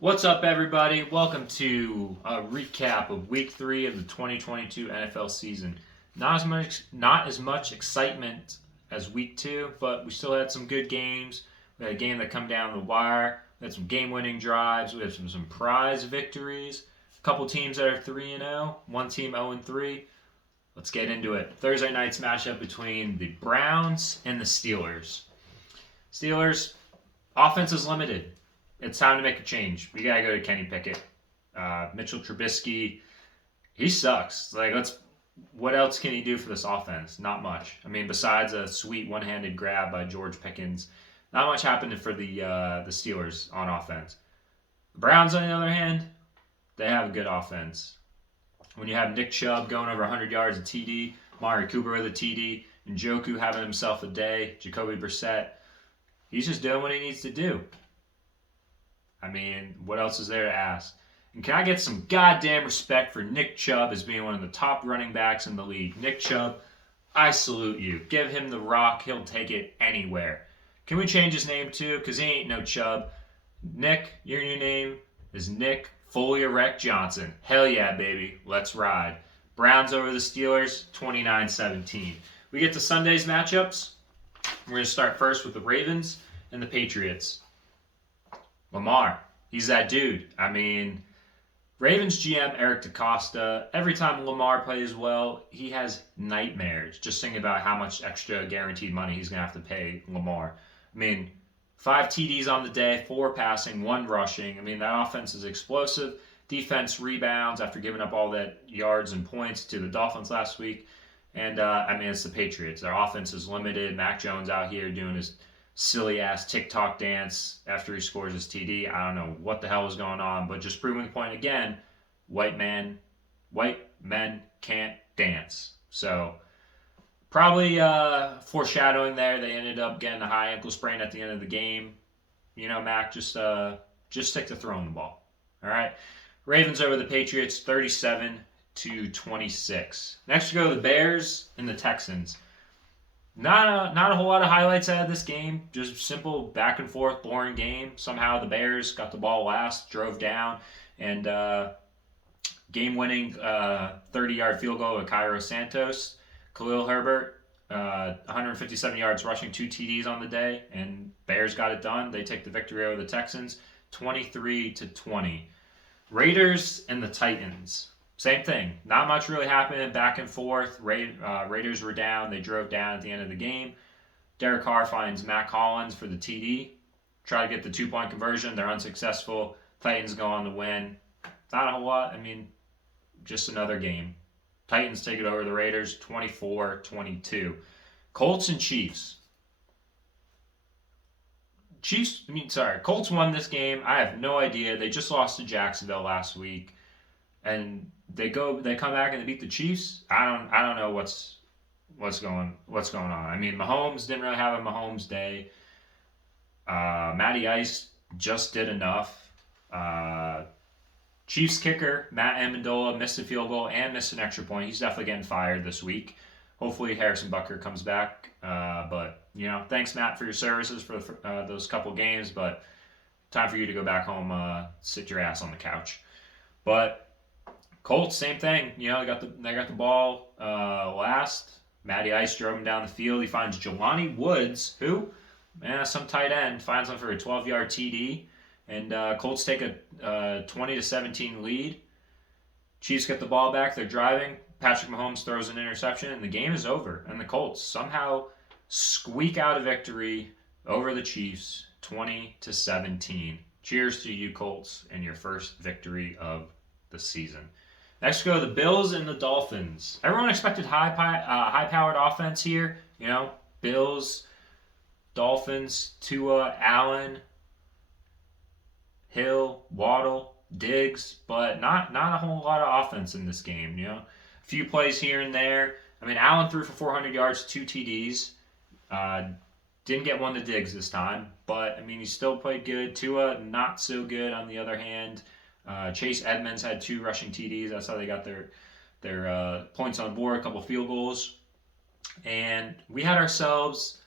What's up, everybody? Welcome to a recap of Week 3 of the 2022 NFL season. Not as much excitement as Week 2, but we still had some good games. We had a game that come down the wire. We had some game-winning drives. We had some prize victories. A couple teams that are 3-0. One team 0-3. Let's get into it. Thursday night's matchup between the Browns and the Steelers. Steelers offense is limited. It's time to make a change. We gotta go to Kenny Pickett. Mitchell Trubisky, he sucks. What else can he do for this offense? Not much. I mean, besides a sweet one-handed grab by George Pickens, not much happened for the Steelers on offense. The Browns, on the other hand, they have a good offense. When you have Nick Chubb going over 100 yards a TD, Mari Cooper with a TD, and Njoku having himself a day, Jacoby Brissett, he's just doing what he needs to do. I mean, what else is there to ask? And can I get some goddamn respect for Nick Chubb as being one of the top running backs in the league? Nick Chubb, I salute you. Give him the rock. He'll take it anywhere. Can we change his name too? Because he ain't no Chubb. Nick, your new name is Nick Fully Erect Johnson. Hell yeah, baby. Let's ride. Browns over the Steelers, 29-17. We get to Sunday's matchups. We're going to start first with the Ravens and the Patriots. Lamar, he's that dude. I mean, Ravens GM Eric DeCosta, every time Lamar plays well, he has nightmares just thinking about how much extra guaranteed money he's going to have to pay Lamar. I mean, 5 TDs on the day, 4 passing, 1 rushing. I mean, that offense is explosive. Defense rebounds after giving up all that yards and points to the Dolphins last week. And, it's the Patriots. Their offense is limited. Mac Jones out here doing his silly ass TikTok dance after he scores his TD. I don't know what the hell was going on, but just proving the point again, white men can't dance. So probably foreshadowing there. They ended up getting a high ankle sprain at the end of the game. You know, Mac, just stick to throwing the ball. All right. Ravens over the Patriots, 37-26. Next we go to the Bears and the Texans. Not a whole lot of highlights out of this game. Just simple back and forth, boring game. Somehow the Bears got the ball last, drove down, and game-winning 30-yard field goal with Cairo Santos. Khalil Herbert, 157 yards rushing, 2 TDs on the day, and Bears got it done. They take the victory over the Texans, 23-20. Raiders and the Titans. Same thing. Not much really happening. Back and forth. Raiders were down. They drove down at the end of the game. Derek Carr finds Matt Collins for the TD. Try to get the 2-point conversion. They're unsuccessful. Titans go on to win. Not a whole lot. I mean, just another game. Titans take it over the Raiders, 24-22. Colts and Chiefs. Colts won this game. I have no idea. They just lost to Jacksonville last week. And they come back and they beat the Chiefs. I don't know what's going on. I mean, Mahomes didn't really have a Mahomes day. Matty Ice just did enough. Chiefs kicker Matt Amendola missed a field goal and missed an extra point. He's definitely getting fired this week. Hopefully Harrison Butker comes back. But thanks Matt for your services for those couple games. But time for you to go back home, sit your ass on the couch. But Colts, same thing. They got the ball last. Matty Ice drove him down the field. He finds Jelani Woods, some tight end, finds him for a 12-yard TD. And Colts take a 20-17 lead. Chiefs get the ball back. They're driving. Patrick Mahomes throws an interception, and the game is over. And the Colts somehow squeak out a victory over the Chiefs, 20-17. Cheers to you, Colts, and your first victory of the season. Next, we go to the Bills and the Dolphins. Everyone expected high-powered offense here. Bills, Dolphins, Tua, Allen, Hill, Waddle, Diggs, but not a whole lot of offense in this game. A few plays here and there. I mean, Allen threw for 400 yards, 2 TDs. Didn't get one to Diggs this time, but I mean, he still played good. Tua, not so good on the other hand. Chase Edmonds had 2 rushing TDs. That's how they got their points on board, a couple field goals. And we had ourselves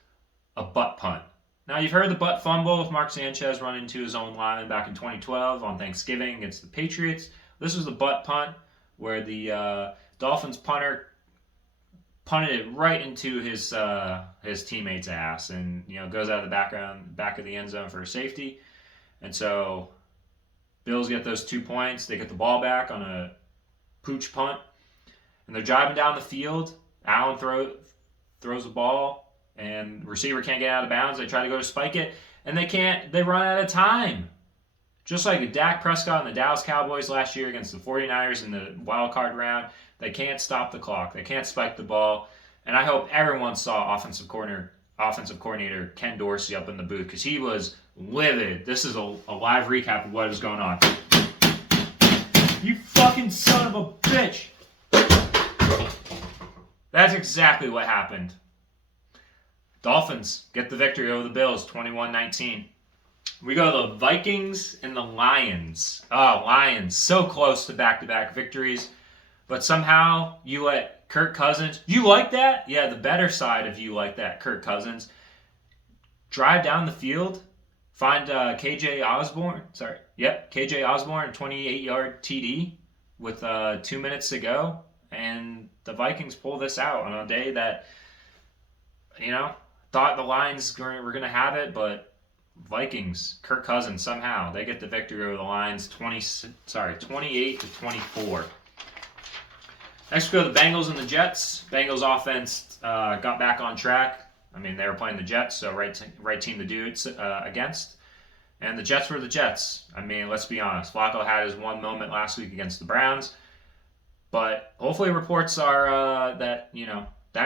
a butt punt. Now, you've heard the butt fumble with Mark Sanchez running into his own line back in 2012 on Thanksgiving against the Patriots. This was the butt punt where the Dolphins punter punted it right into his teammate's ass, and goes out of the back of the end zone for a safety. And so Bills get those 2 points. They get the ball back on a pooch punt, and they're driving down the field. Allen throws the ball, and receiver can't get out of bounds. They try to go to spike it, and they can't. They run out of time. Just like Dak Prescott and the Dallas Cowboys last year against the 49ers in the wild card round, they can't stop the clock. They can't spike the ball. And I hope everyone saw offensive coordinator Ken Dorsey up in the booth, because he was livid. This is a live recap of what is going on. You fucking son of a bitch! That's exactly what happened. Dolphins get the victory over the Bills, 21-19. We go to the Vikings and the Lions. Oh, Lions, so close to back-to-back victories. But somehow you let Kirk Cousins, you like that? Yeah, the better side of you like that, Kirk Cousins. Drive down the field, find KJ Osborne, 28-yard TD with 2 minutes to go. And the Vikings pull this out on a day that, thought the Lions were going to have it, but Vikings, Kirk Cousins, somehow they get the victory over the Lions, 28-24. Next, we go to the Bengals and the Jets. Bengals offense got back on track. I mean, they were playing the Jets, so right team to do it against. And the Jets were the Jets. I mean, let's be honest. Flacco had his one moment last week against the Browns. But hopefully reports are that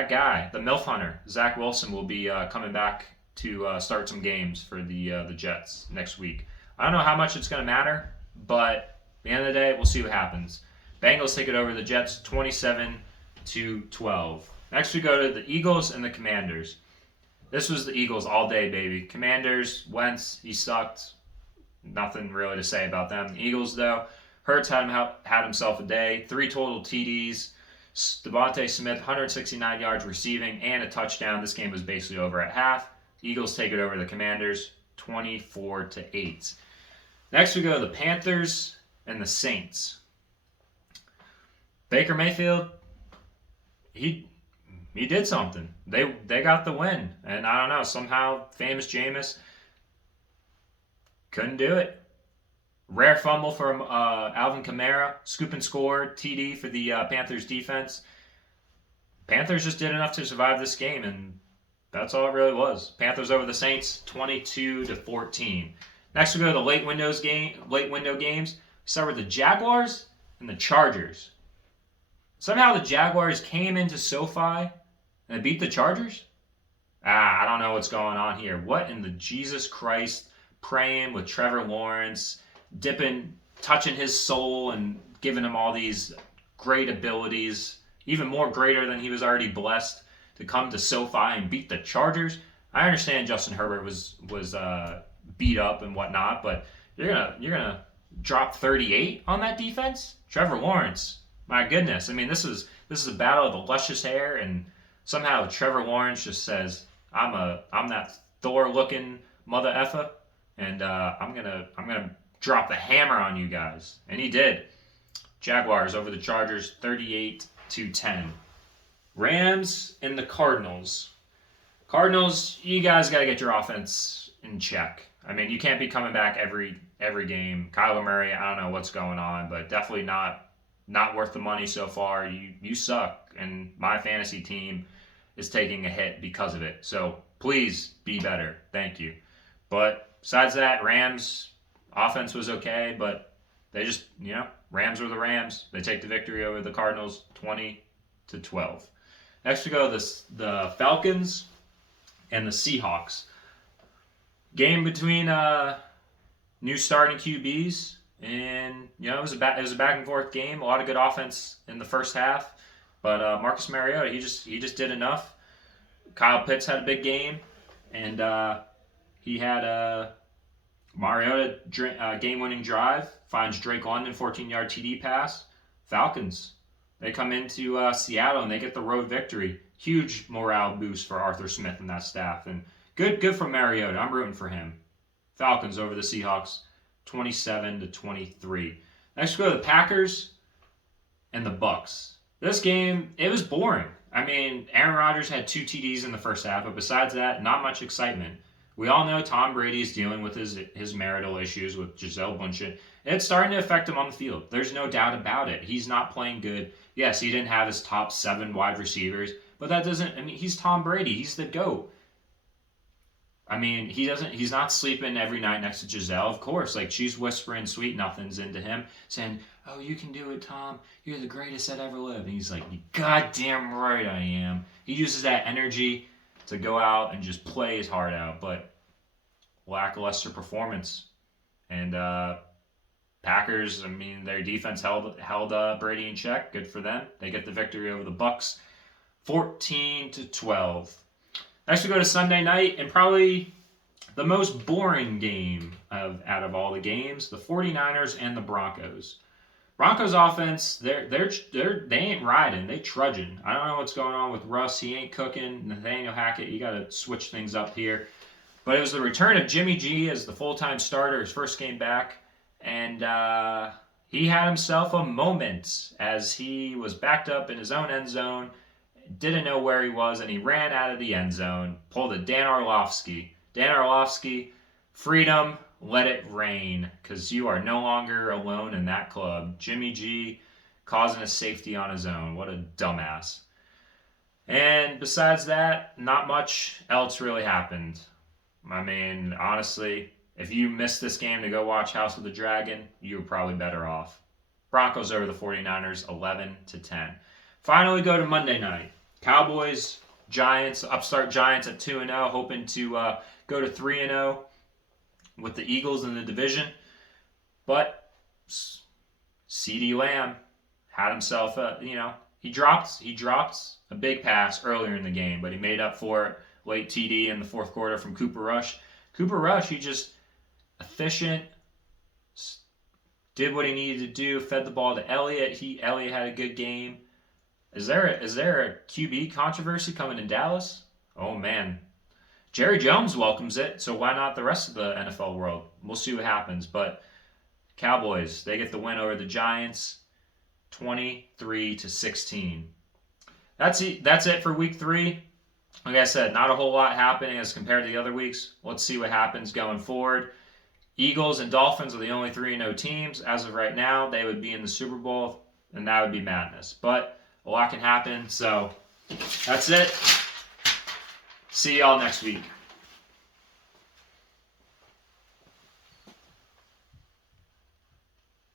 guy, the MILF Hunter, Zach Wilson, will be coming back to start some games for the Jets next week. I don't know how much it's going to matter, but at the end of the day, we'll see what happens. Bengals take it over the Jets 27-12. Next, we go to the Eagles and the Commanders. This was the Eagles all day, baby. Commanders, Wentz, he sucked. Nothing really to say about them. The Eagles, though, Hurts had himself a day. 3 total TDs. Devontae Smith, 169 yards receiving and a touchdown. This game was basically over at half. Eagles take it over the Commanders 24-8. Next, we go to the Panthers and the Saints. Baker Mayfield, he did something. They got the win. And I don't know, somehow famous Jameis couldn't do it. Rare fumble from Alvin Kamara, scoop and score, TD for the Panthers defense. Panthers just did enough to survive this game, and that's all it really was. Panthers over the Saints, 22-14. Next, we go to the late window games. We start with the Jaguars and the Chargers. Somehow the Jaguars came into SoFi and they beat the Chargers? I don't know what's going on here. What in the Jesus Christ, praying with Trevor Lawrence, touching his soul and giving him all these great abilities, even more greater than he was already blessed, to come to SoFi and beat the Chargers. I understand Justin Herbert was beat up and whatnot, but you're gonna drop 38 on that defense? Trevor Lawrence, my goodness. I mean, this is a battle of the luscious hair, and somehow Trevor Lawrence just says, I'm that Thor-looking mother effer, and I'm gonna drop the hammer on you guys, and he did. Jaguars over the Chargers, 38-10. Rams and the Cardinals. Cardinals, you guys got to get your offense in check. I mean, you can't be coming back every game. Kyler Murray, I don't know what's going on, but definitely not worth the money so far. You suck, and my fantasy team is taking a hit because of it. So please be better. Thank you. But besides that, Rams offense was okay, but they just, Rams were the Rams. They take the victory over the Cardinals, 20-12. Next we go to the Falcons and the Seahawks. Game between new starting QBs, and it was a back and forth game. A lot of good offense in the first half, but Marcus Mariota, he just did enough. Kyle Pitts had a big game, and he had Mariota game-winning drive, finds Drake London 14-yard TD pass. Falcons, they come into Seattle and they get the road victory. Huge morale boost for Arthur Smith and that staff. And Good for Mariota. I'm rooting for him. Falcons over the Seahawks, 27-23. Next, we go to the Packers and the Bucks. This game, it was boring. I mean, Aaron Rodgers had 2 TDs in the first half, but besides that, not much excitement. We all know Tom Brady's dealing with his marital issues with Gisele Bündchen. It's starting to affect him on the field. There's no doubt about it. He's not playing good. Yes, he didn't have his top 7 wide receivers, but that doesn't, I mean, he's Tom Brady. He's the GOAT. I mean, he's not sleeping every night next to Gisele, of course. Like, she's whispering sweet nothings into him, saying, "Oh, you can do it, Tom. You're the greatest that ever lived." And he's like, "You goddamn right I am." He uses that energy to go out and just play his heart out, but lackluster performance. And Packers, I mean, their defense held Brady in check. Good for them. They get the victory over the Bucks, 14-12. Next, we go to Sunday night, and probably the most boring game out of all the games, the 49ers and the Broncos. Broncos offense, they ain't riding, they trudging. I don't know what's going on with Russ. He ain't cooking. Nathaniel Hackett, you got to switch things up here. But it was the return of Jimmy G as the full-time starter, his first game back, and he had himself a moment as he was backed up in his own end zone, didn't know where he was, and he ran out of the end zone, pulled a Dan Orlovsky. Dan Orlovsky, freedom, let it rain, because you are no longer alone in that club. Jimmy G causing a safety on his own. What a dumbass. And besides that, not much else really happened. I mean, honestly, if you missed this game to go watch House of the Dragon, you're probably better off. Broncos over the 49ers, 11-10. Finally, go to Monday night. Cowboys, Giants, upstart Giants at 2-0, hoping to go to 3-0 with the Eagles in the division. But CeeDee Lamb had himself he dropped a big pass earlier in the game, but he made up for it. Late TD in the fourth quarter from Cooper Rush. Cooper Rush, he just efficient, did what he needed to do, fed the ball to Elliott. Elliott had a good game. Is there a QB controversy coming in Dallas? Oh man, Jerry Jones welcomes it, so why not the rest of the NFL world? We'll see what happens. But Cowboys, they get the win over the Giants, 23-16. That's it for week 3. Like I said, not a whole lot happening as compared to the other weeks. Let's see what happens going forward. Eagles and Dolphins are the only 3-0 teams. As of right now, they would be in the Super Bowl, and that would be madness. But a lot can happen, so that's it. See y'all next week.